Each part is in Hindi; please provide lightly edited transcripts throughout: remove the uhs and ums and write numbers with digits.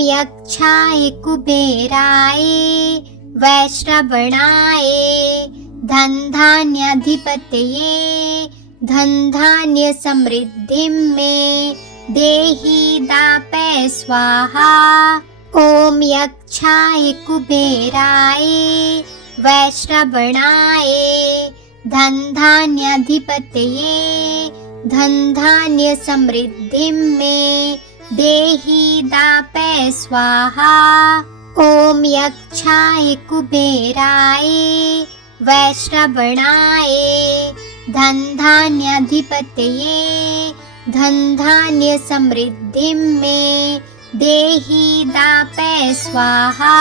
यक्षाय कुबेराय वैश्रवणाय धनधान्याधिपतये धनधान्य समृद्धिं मे देहि दापय स्वाहा। ओम यक्षाय कुबेराय वैश्रवणाय धनधान्याधिपतये धनधान्य समृद्धिं मे देहि दापय स्वाहा। ओम यक्षाय कुबेराय वैश्रवणाय धनधान्याधिपतये धनधान्य समृद्धिं मे देहि दापय स्वाहा।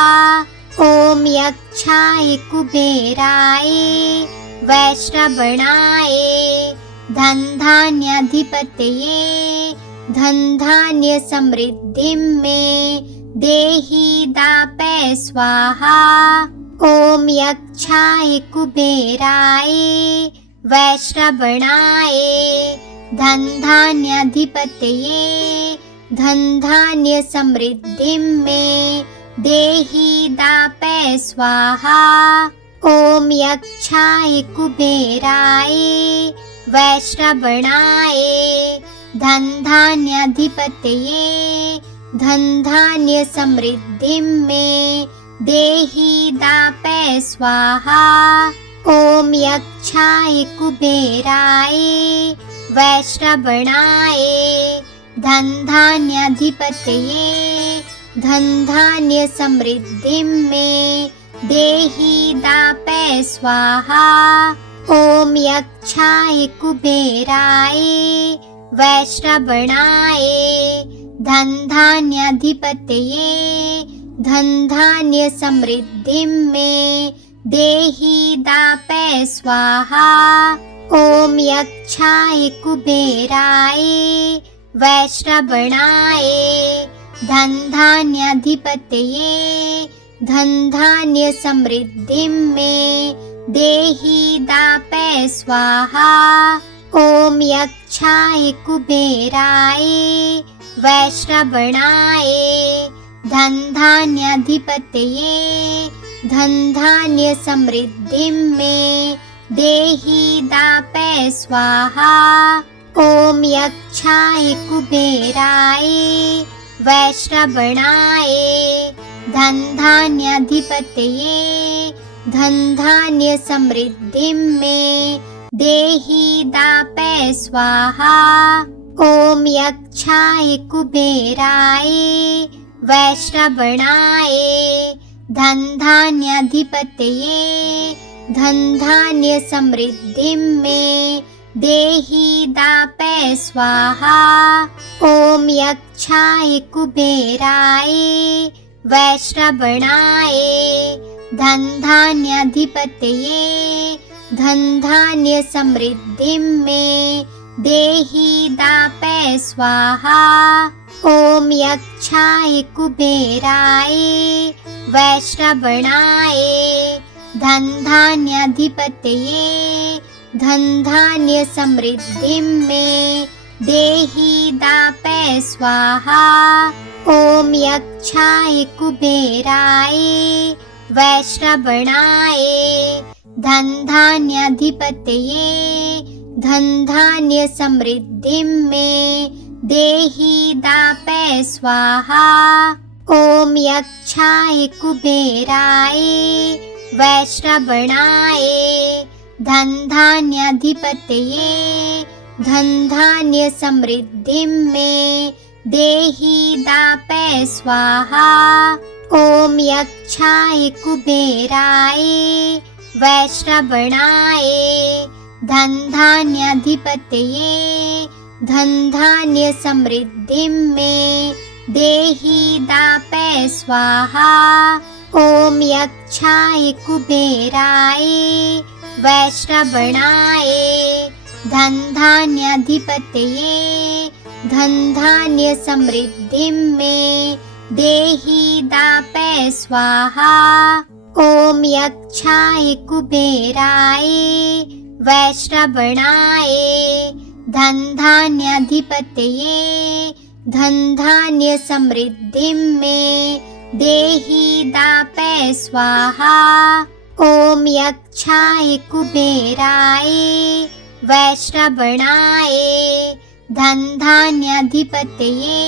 ओम यक्षाय कुबेराय वैश्रवणाय धनधान्याधिपतये धनधान्य समृद्धिं मे देहि दापय स्वाहा। ओम यक्षाय कुबेराय वैश्रवणाय धनधान्याधिपतये धनधान्य समृद्धिं मे देहि दापय स्वाहा। ओम यक्षाय कुबेराय वैश्रवणाय धनधान्याधिपतये धनधान्य समृद्धिं मे देहि दापय स्वाहा। ओम यक्षाय कुबेराय वैश्रवणाय धनधान्याधिपतये धनधान्य समृद्धिं मे देहि दापय स्वाहा। ओम यक्षाय कुबेराय वैश्रवणाय धनधान्याधिपतये धनधान्य समृद्धिं मे देहि दापय स्वाहा। ओम यक्षाय कुबेराय वैश्रवणाय धनधान्याधिपतये धनधान्य समृद्धिं मे देहि दापय स्वाहा। ओम यक्षाय कुबेराय वैश्रवणाय धनधान्याधिपतये धनधान्य समृद्धिं मे देहि दापय स्वाहा। ओम यक्षाय कुबेराय वैश्रवणाय धनधान्याधिपतये धनधान्य समृद्धिं मे देहि दापय स्वाहा। ओम यक्षाय कुबेराय वैश्रवणाय धनधान्याधिपतये धनधान्य समृद्धिं मे देहि दापय स्वाहा। ओम यक्षाय कुबेराय वैश्रवणाय धनधान्याधिपतये धनधान्य समृद्धिं मे देहि दापय स्वाहा। ओम यक्षाय कुबेराय वैश्रवणाय धनधान्याधिपतये धनधान्य समृद्धिं मे देहि दापय स्वाहा। ओम यक्षाय कुबेराय वैश्रवणाय धनधान्याधिपतये धनधान्य समृद्धिं मे देहि दापय स्वाहा। ओम यक्षाय कुबेराय वैश्रवणाय धनधान्याधिपतये धनधान्य समृद्धिं मे देहि दापय स्वाहा। ओम यक्षाय कुबेराय वैश्रवणाय धनधान्याधिपतये धनधान्य समृद्धिं मे देहि दापय स्वाहा। ओम यक्षाय कुबेराय वैश्रवणाय धनधान्याधिपतये धनधान्य समृद्धिं मे देहि दापय स्वाहा। ओम यक्षाय कुबेराय वैश्रवणाय धनधान्याधिपतये धन धान्य समृद्धिं मे देहि दापय स्वाहा। ओम यक्षाय कुबेराय वैश्रवणाय धन धान्याधिपतये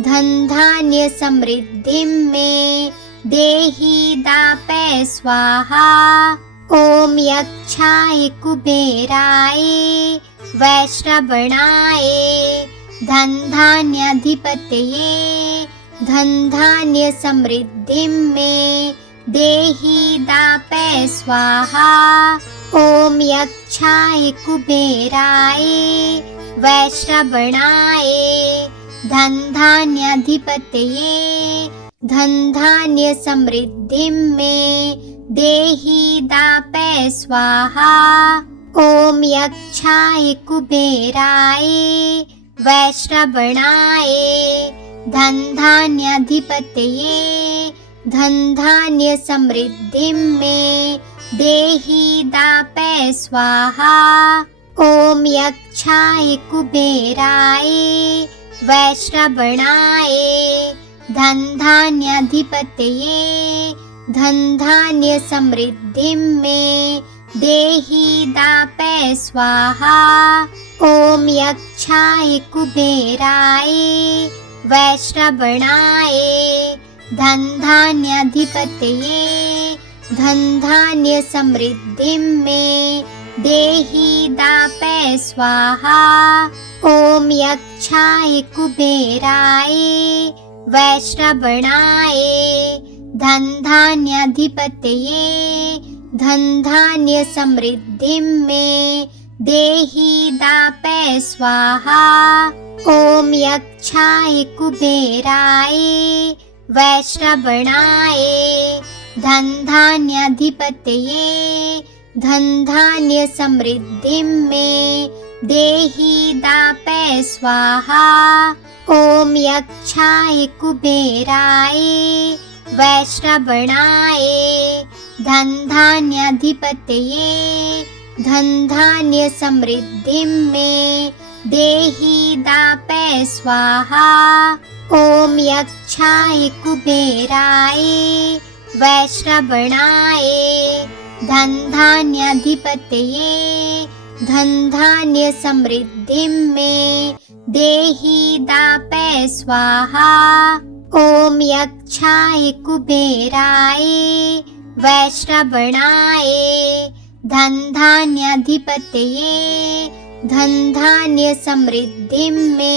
धन धान्य समृद्धिं मे देहि दापय स्वाहा। ओम यक्षाय कुबेराय वैश्रवणाय धन धान्याधिपतये धन धान्य समृद्धिं मे देहि दापय स्वाहा। ओम यक्षाय कुबेराय वैश्रवणाय धन धान्याधिपतये धन धान्य समृद्धिं मे देहि दापय स्वाहा। ओम यक्षाय कुबेराय वैश्रवणाय धन धान्याधिपतये धन धान्य समृद्धिं मे देहि दापय स्वाहा। ओम यक्षाय कुबेराय वैश्रवणाय धन धान्याधिपतये धन धान्य समृद्धिं मे देहि दापय स्वाहा। ओम यक्षाय कुबेराय वैश्रवणाय धन धान्याधिपतये धन धान्य समृद्धिं मे देहि दापय स्वाहा। ओम यक्षाय कुबेराय वैश्रवणाय धन धान्याधिपतये धन धान्य समृद्धिं मे देहि दापय स्वाहा। ओम यक्षाय कुबेराय वैश्रवणाय धन धान्याधिपतये धन धान्य समृद्धिं मे देहि दापय स्वाहा। ओम यक्षाय कुबेराय वैश्रवणाय धन धान्याधिपतये धन धान्य समृद्धिं मे देहि दापय स्वाहा। ओम यक्षाय कुबेराय वैश्रवणाय धन धान्याधिपतये धन धान्य समृद्धिं मे देहि दापय स्वाहा। ओम यक्षाय कुबेराय वैश्रवणाय धन धान्याधिपतये धन धान्य समृद्धिं मे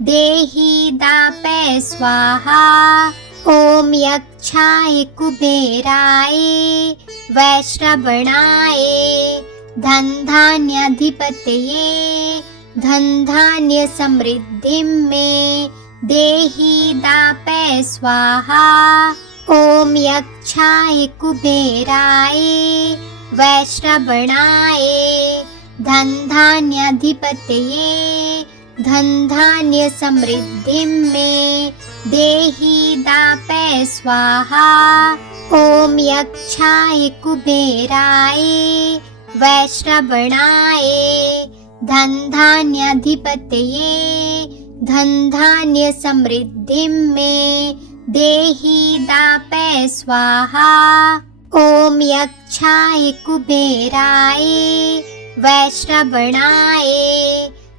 देहि दापय स्वाहा। ओम यक्षाय कुबेराय वैश्रवणाय धन धान्याधिपतये धन धान्य समृद्धिं मे देहि दापय स्वाहा। ओम यक्षाय कुबेराय वैश्रवणाय धन धान्याधिपतये धन धान्य समृद्धिं मे देहि दापय स्वाहा। ओम यक्षाय कुबेराय वैश्रवणाय धन धान्याधिपतये धन धान्य समृद्धिं मे देहि दापय स्वाहा। ओम यक्षाय कुबेराय वैश्रवणाय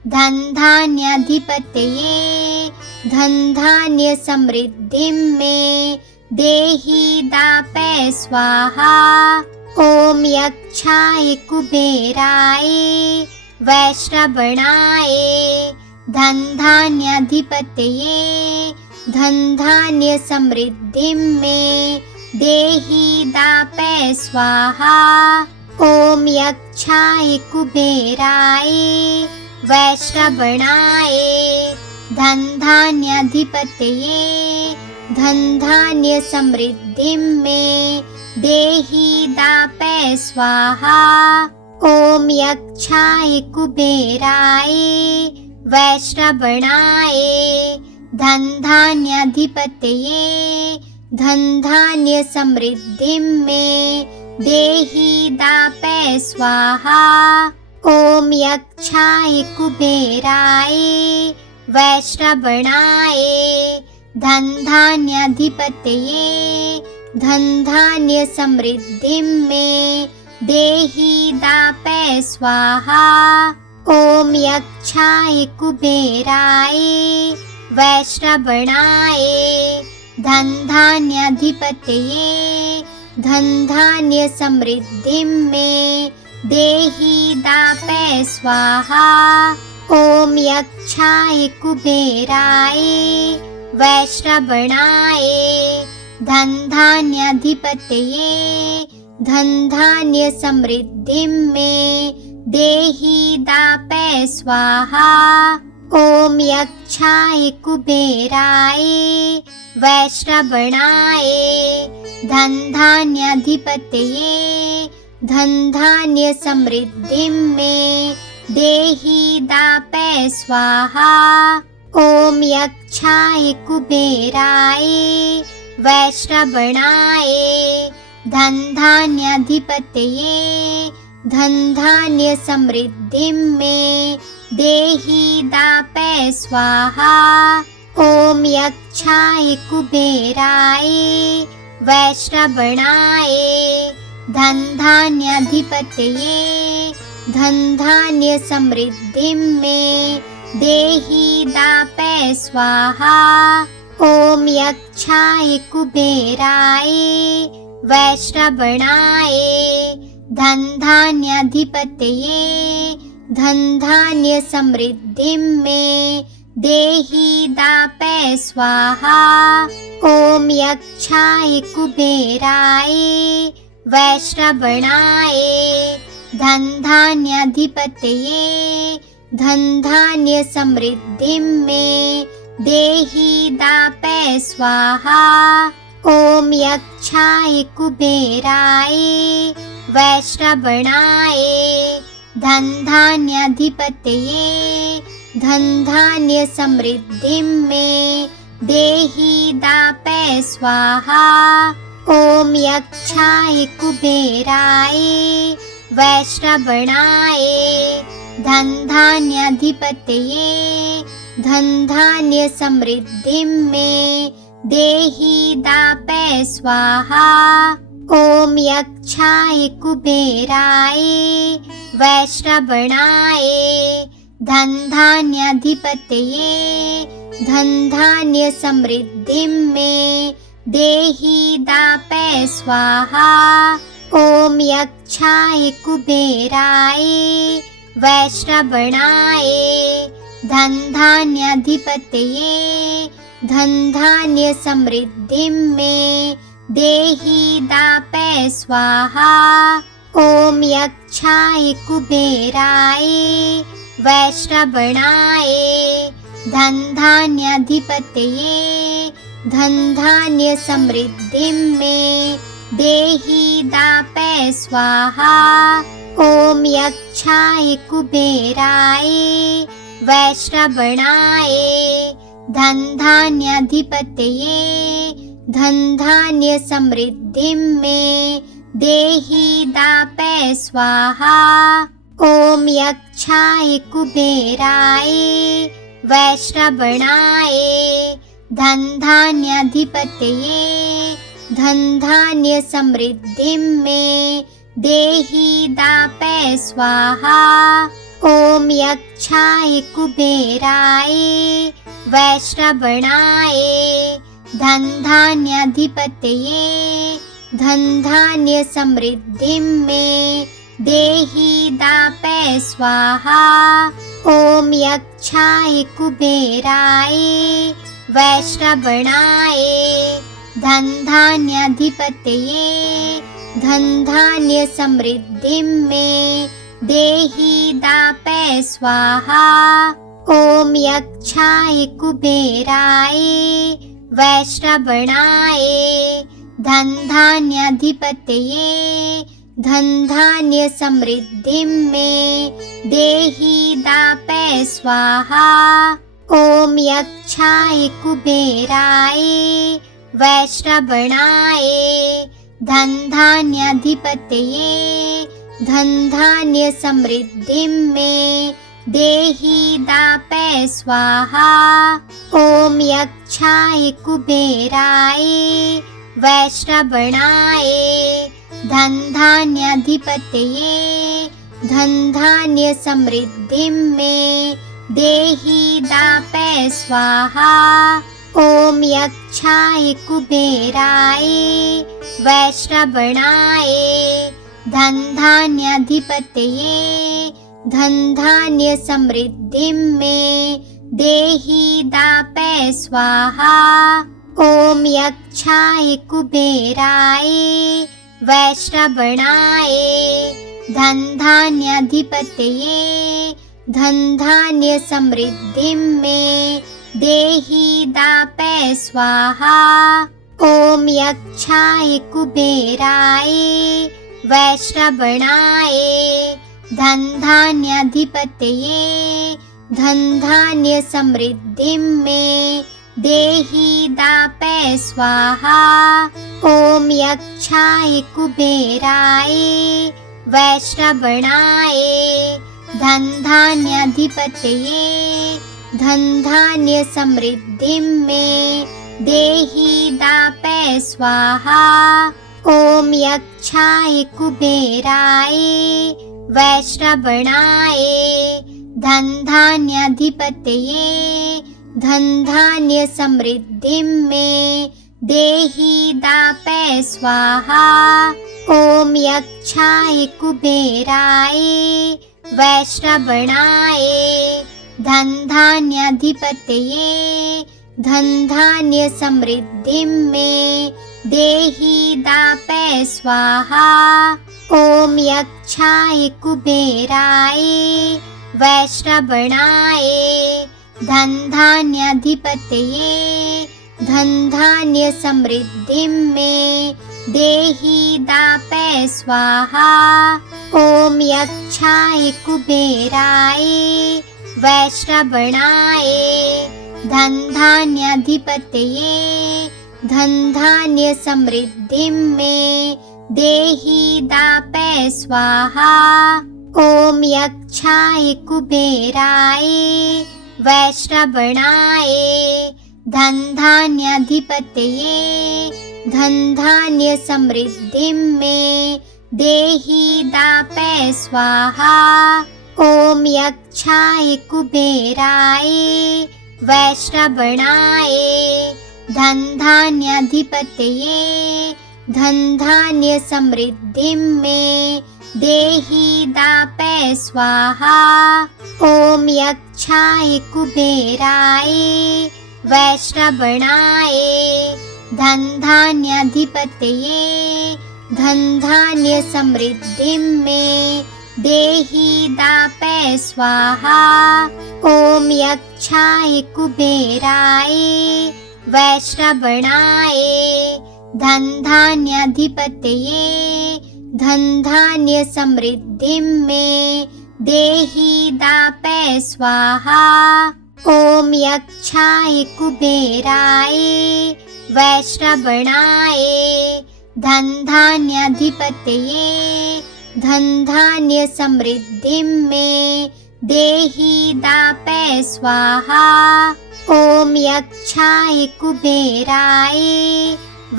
धन धान्याधिपतये धन धान्य समृद्धिं मे देहि दापय स्वाहा। ओम यक्षाय कुबेराय वैश्रवणाय धन धान्याधिपतये धन धान्य समृद्धिं मे देहि दापय स्वाहा। ओम यक्षाय कुबेराय वैश्रवणाय धन धान्याधिपतये धन धान्य समृद्धिं मे देहि दापय स्वाहा। ओम यक्षाय कुबेराय वैश्रवणाय धन धान्याधिपतये धन धान्य समृद्धिं मे देहि दापय स्वाहा। ओम यक्षाय कुबेराय वैश्रवणाय धनधान्याधिपतये धनधान्य समृद्धिं मे देहि दापय स्वाहा। ओम यक्षाय कुबेराय वैश्रवणाय धनधान्याधिपतये धनधान्य समृद्धिं मे देहि दापय स्वाहा। ओम यक्षाय कुबेराय वैश्रवणाय धनधान्याधिपतये धनधान्य समृद्धिं मे देहि दापय स्वाहा। ओम यक्षाय कुबेराय वैश्रवणाय धनधान्याधिपतये धनधान्य समृद्धिं मे देहि दापय स्वाहा। ओम यक्षाय कुबेराय वैश्रवणाय धनधान्याधिपतये धनधान्य समृद्धिं मे देहि दापय स्वाहा। ओम यक्षाय कुबेराय वैश्रवणाय धनधान्याधिपतये धनधान्य समृद्धिं मे देहि दापय स्वाहा। ओम यक्षाय कुबेराय वैश्रवणाय धनधान्याधिपतये धनधान्य समृद्धिं मे देहि दापय स्वाहा। ओम यक्षाय कुबेराय वैश्रवणाय धनधान्याधिपतये धनधान्य समृद्धिं मे देहि दापय स्वाहा। ओम यक्षाय कुबेराय वैश्रवणाय धनधान्याधिपतये धनधान्य समृद्धिं मे देहि दापय स्वाहा। ओम यक्षाय कुबेराय वैश्रवणाय धनधान्याधिपतये धनधान्य समृद्धिं मे देहि दापय स्वाहा। ओम यक्षाय कुबेराय वैश्रवणाय धनधान्याधिपतये धनधान्य समृद्धिं मे देहि दापय स्वाहा। ओम यक्षाय कुबेराय वैश्रवणाय धनधान्याधिपतये धनधान्य समृद्धिं मे देहि दापय स्वाहा। ओम यक्षाय कुबेराय वैश्रवणाय धनधान्याधिपतये धनधान्य समृद्धिं मे देहि दापय स्वाहा। ओम यक्षाय कुबेराय वैश्रवणाय धनधान्याधिपतये धनधान्य समृद्धिं मे देहि दापय स्वाहा। ओम यक्षाय कुबेराय वैश्रवणाय धनधान्याधिपतये धनधान्य समृद्धिं मे देहि दापय स्वाहा। ओम यक्षाय कुबेराय वैश्रवणाय धनधान्याधिपतये धनधान्य समृद्धिं मे देहि दापय स्वाहा। ओम यक्षाय कुबेराय वैश्रवणाय धनधान्याधिपतये धनधान्य समृद्धिं मे देहि दापय स्वाहा। ओम यक्षाय कुबेराय वैश्रवणाय धनधान्याधिपतये धनधान्य समृद्धिं मे देहि दापय स्वाहा। ओम यक्षाय कुबेराय वैश्रवणाय धनधान्याधिपतये धनधान्य समृद्धिं मे देहि दापे स्वाहा। ॐ यक्षाय कुबेराय वैश्रवणाय धनधान्याधिपतये धनधान्य समृद्धिं मे देहि दापे स्वाहा। ॐ यक्षाय कुबेराय वैश्रवणाय धनधान्याधिपतये धनधान्य समृद्धिं मे देहि दापे स्वाहा। ॐ यक्षाय कुबेराय वैश्रवणाय धनधान्याधिपतये धनधान्य समृद्धिं मे देहि दापे स्वाहा। ॐ यक्षाय कुबेराय वैश्रवणाय धनधान्याधिपतये धनधान्य समृद्धिं मे देहि दापे स्वाहा। ॐ यक्षाय कुबेराय वैश्रवणाय धनधान्याधिपतये धनधान्य समृद्धिं मे देहि दापे स्वाहा। ॐ यक्षाय कुबेराय वैश्रवणाय धनधान्याधिपतये धनधान्य समृद्धिं मे देहि दापे स्वाहा। ॐ यक्षाय कुबेराय वैश्रवणाय धनधान्याधिपतये धनधान्य समृद्धिं मे देहि दापे स्वाहा। ॐ यक्षाय कुबेराय वैश्रवणाय धनधान्याधिपतये धनधान्य समृद्धिं मे देहि दापे स्वाहा। ॐ यक्षाय कुबेराय वैश्रवणाय धनधान्याधिपतये धनधान्य समृद्धिं मे देहि दापे स्वाहा। ॐ यक्षाय कुबेराय वैश्रवणाय धनधान्याधिपतये धनधान्य समृद्धिं मे देहि दापे स्वाहा। ॐ यक्षाय कुबेराय वैश्रवणाय धनधान्याधिपतये धनधान्य समृद्धिं मे देहि दापे स्वाहा। ॐ यक्षाय कुबेराय वैश्रवणाय धनधान्याधिपतये धनधान्य समृद्धिं मे देहि दापे स्वाहा। ॐ यक्षाय कुबेराय वैश्रवणाय धनधान्याधिपतये धनधान्य समृद्धिं मे देहि दापे स्वाहा। ॐ यक्षाय कुबेराय वैश्रवणाय धनधान्याधिपतये धनधान्य समृद्धिं मे देहि दापे स्वाहा। ॐ यक्षाय कुबेराय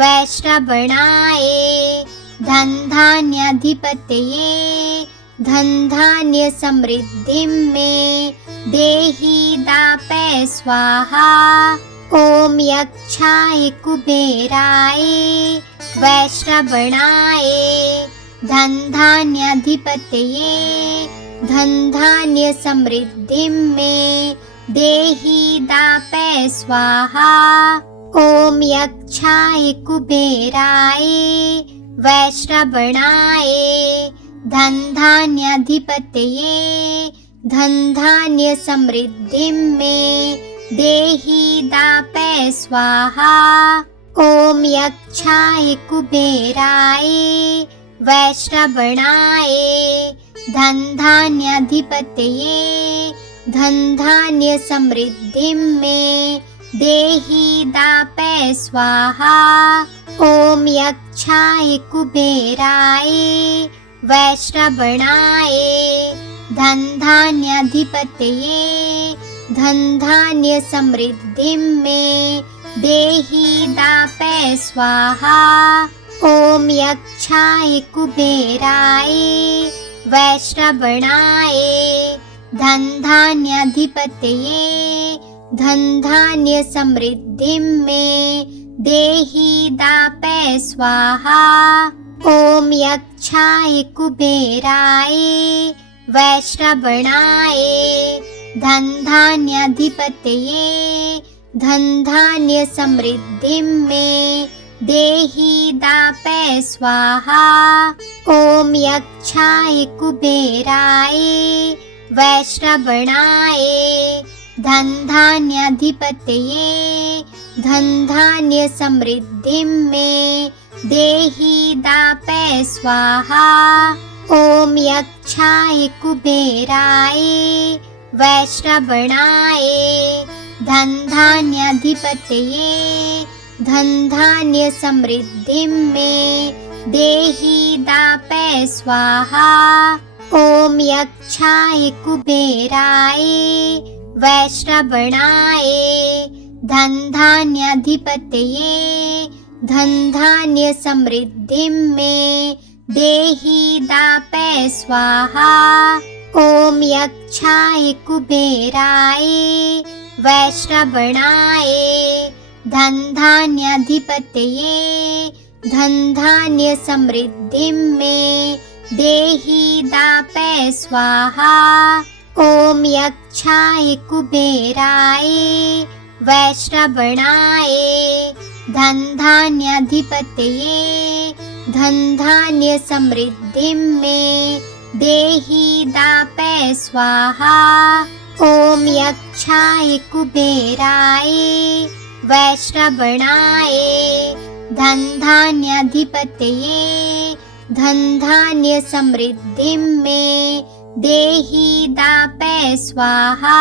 वैश्रवणाय धनधान्याधिपतये धनधान्य समृद्धिं मे देहि दापे स्वाहा। ॐ यक्षाय कुबेराय वैश्रवणाय धनधान्याधिपतये धनधान्य समृद्धिं मे देहि दापे स्वाहा। ॐ यक्षाय कुबेराय वैश्रवणाय धनधान्याधिपतये धनधान्य समृद्धिं मे देहि दापे स्वाहा। ॐ यक्षाय कुबेराय वैश्रवणाय धनधान्याधिपतये धनधान्य समृद्धिं मे देहि दापे स्वाहा। ॐ यक्षाय कुबेराय वैश्रवणाय धनधान्याधिपतये धनधान्यसमृद्धिं मे देहि दापय स्वाहा। ॐ यक्षाय कुबेराय वैश्रवणाय धनधान्याधिपतये धनधान्यसमृद्धिं मे देहि दापय स्वाहा। ॐ यक्षाय कुबेराय वैश्रवणाय धनधान्याधिपतये धनधान्यसमृद्धिं मे देहि दापय स्वाहा। ॐ यक्षाय कुबेराय वैश्रवणाय धनधान्याधिपतये धनधान्यसमृद्धिं मे देहि दापय स्वाहा। ॐ यक्षाय कुबेराय वैश्रवणाय धनधान्याधिपतये धनधान्यसमृद्धिं मे देहि दापय स्वाहा। ॐ यक्षाय कुबेराय वैश्रवणाय धनधान्याधिपतये धनधान्यसमृद्धिं मे देहि दापय स्वाहा। ॐ यक्षाय कुबेराय वैश्रवणाय धनधान्याधिपतये धनधान्यसमृद्धिं मे देहि दापय स्वाहा। ॐ यक्षाय कुबेराय वैश्रवणाय धनधान्याधिपतये धनधान्यसमृद्धिं मे देहि दापय स्वाहा। ॐ यक्षाय कुबेराय वैश्रवणाय धनधान्याधिपतये धनधान्यसमृद्धिं मे देहि दापय स्वाहा।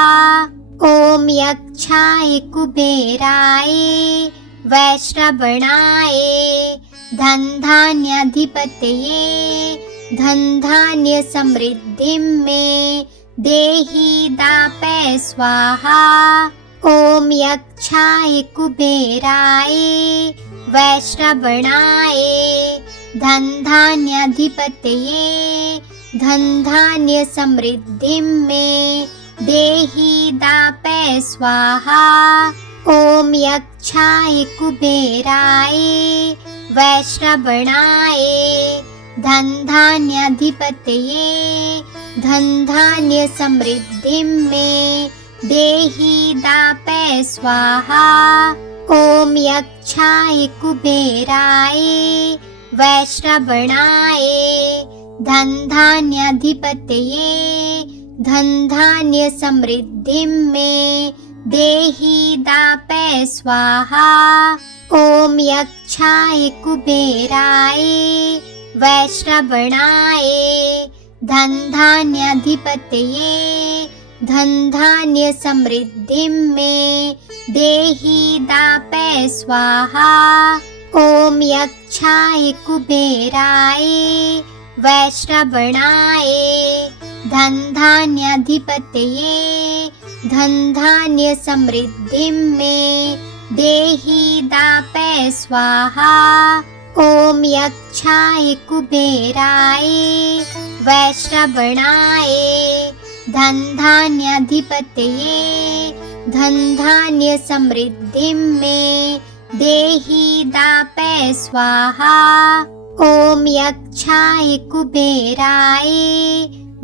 ॐ यक्षाय कुबेराय वैश्रवणाय धनधान्याधिपतये धनधान्यसमृद्धिं मे देहि दापय स्वाहा। ॐ यक्षाय कुबेराय वैश्रवणाय धनधान्याधिपतये धनधान्यसमृद्धिं मे देहि दापय स्वाहा। ॐ यक्षाय कुबेराय वैश्रवणाय धनधान्याधिपतये धनधान्यसमृद्धिं मे देहि दापय स्वाहा। ॐ यक्षाय कुबेराय वैश्रवणाय धनधान्याधिपतये धनधान्यसमृद्धिं मे देहि दापय स्वाहा। ॐ यक्षाय कुबेराय वैश्रवणाय धनधान्याधिपतये धनधान्यसमृद्धिं मे देहि दापय स्वाहा। ॐ यक्षाय कुबेराय वैश्रवणाय धनधान्याधिपतये धनधान्यसमृद्धिं मे देहि दापय स्वाहा। ॐ यक्षाय कुबेराय वैश्रवणाय धनधान्याधिपतये धनधान्यसमृद्धिं मे देहि दापय स्वाहा। ॐ यक्षाय कुबेराय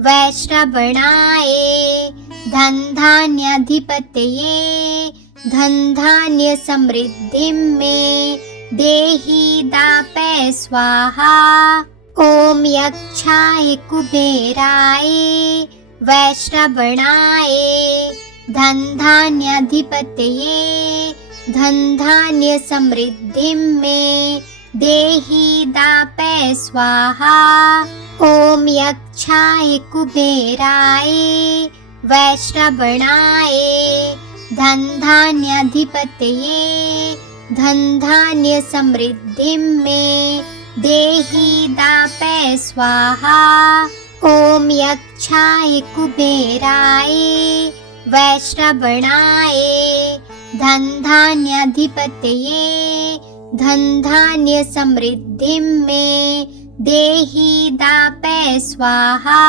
वैश्रवणाय धनधान्याधिपतये धनधान्यसमृद्धिं मे देहि दापय स्वाहा। ॐ यक्षाय कुबेराय वैश्रवणाय धनधान्याधिपतये धनधान्यसमृद्धिं मे देहि दापय स्वाहा। ॐ यक्षाय कुबेराय वैश्रवणाय धनधान्याधिपतये धनधान्यसमृद्धिं मे देहि दापय स्वाहा। ॐ यक्षाय कुबेराय वैश्रवणाय धनधान्याधिपतये धनधान्य समृद्धिं मे देहि दापय स्वाहा।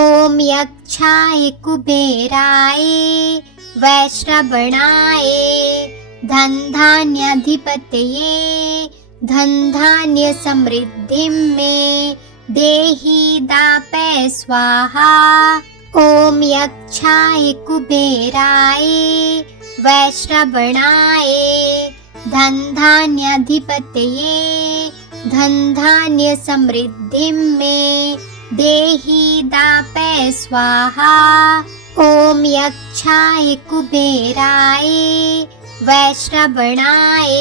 ॐ यक्षाय कुबेराय वैश्रवणाय धनधान्याधिपतये धनधान्य समृद्धिं मे देहि दापय स्वाहा। ॐ यक्षाय कुबेराय वैश्रवणाय धनधान्याधिपतये धनधान्य समृद्धिं मे देहि दापय स्वाहा। ॐ यक्षाय कुबेराय वैश्रवणाय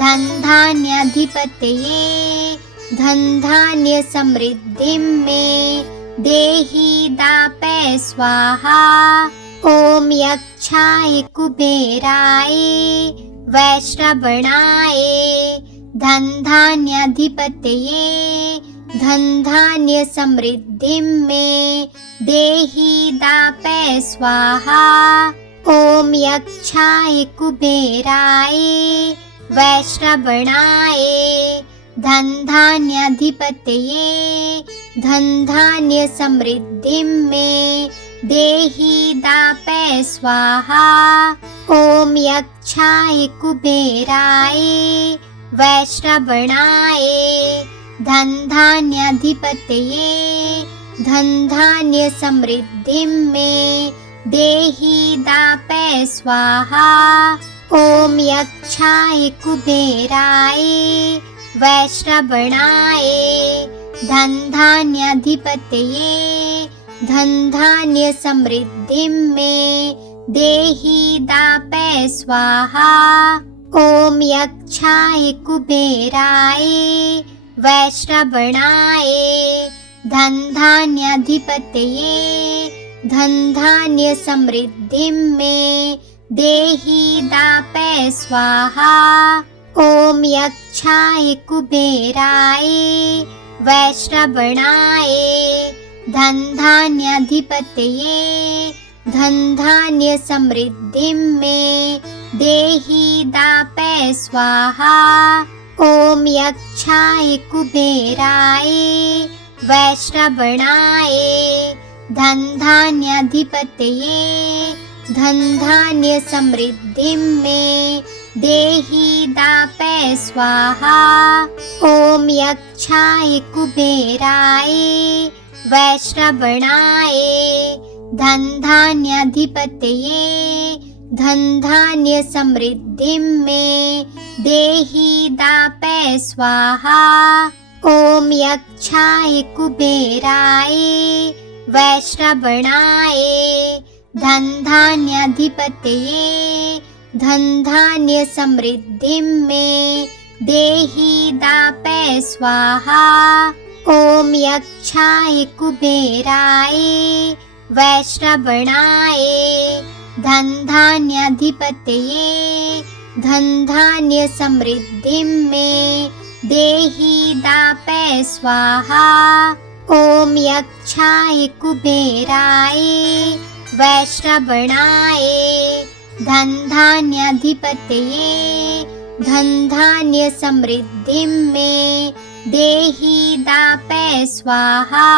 धनधान्याधिपतये धनधान्य समृद्धिं मे देहि दापय स्वाहा। ॐ यक्षाय कुबेराय वैश्रवणाय धनधान्याधिपतये धनधान्य समृद्धिं मे देहि दापय स्वाहा। ॐ यक्षाय कुबेराय वैश्रवणाय धनधान्याधिपतये धनधान्य समृद्धिं मे देहि दापय स्वाहा। ॐ यक्षाय कुबेराय वैश्रवणाय धनधान्याधिपतये धनधान्य समृद्धिं मे देहि दापय स्वाहा। ॐ यक्षाय कुबेराय वैश्रवणाय धनधान्याधिपतये धनधान्य समृद्धिं मे देहि दापय स्वाहा। ॐ यक्षाय कुबेराय वैश्रवणाय धनधान्याधिपतये धनधान्य समृद्धिं मे देहि दापय स्वाहा। ॐ यक्षाय कुबेराय वैश्रवणाय धनधान्याधिपतये धनधान्य समृद्धिं मे देहि दापय स्वाहा। ॐ यक्षाय कुबेराय वैश्रवणाय धनधान्याधिपतये धनधान्य समृद्धिं मे देहि दापय स्वाहा। ॐ यक्षाय कुबेराय वैश्रवणाय धनधान्याधिपतये धनधान्य समृद्धिं मे देहि दापय स्वाहा। ॐ यक्षाय कुबेराय वैश्रवणाय धनधान्याधिपतये धनधान्य समृद्धिं मे देहि दापय स्वाहा। ॐ यक्षाय कुबेराय वैश्रवणाय धनधान्याधिपतये धनधान्य समृद्धिं मे देहि दापय स्वाहा। ॐ यक्षाय कुबेराय वैश्रवणाय धनधान्याधिपतये धनधान्य समृद्धिं मे देहि दापय स्वाहा।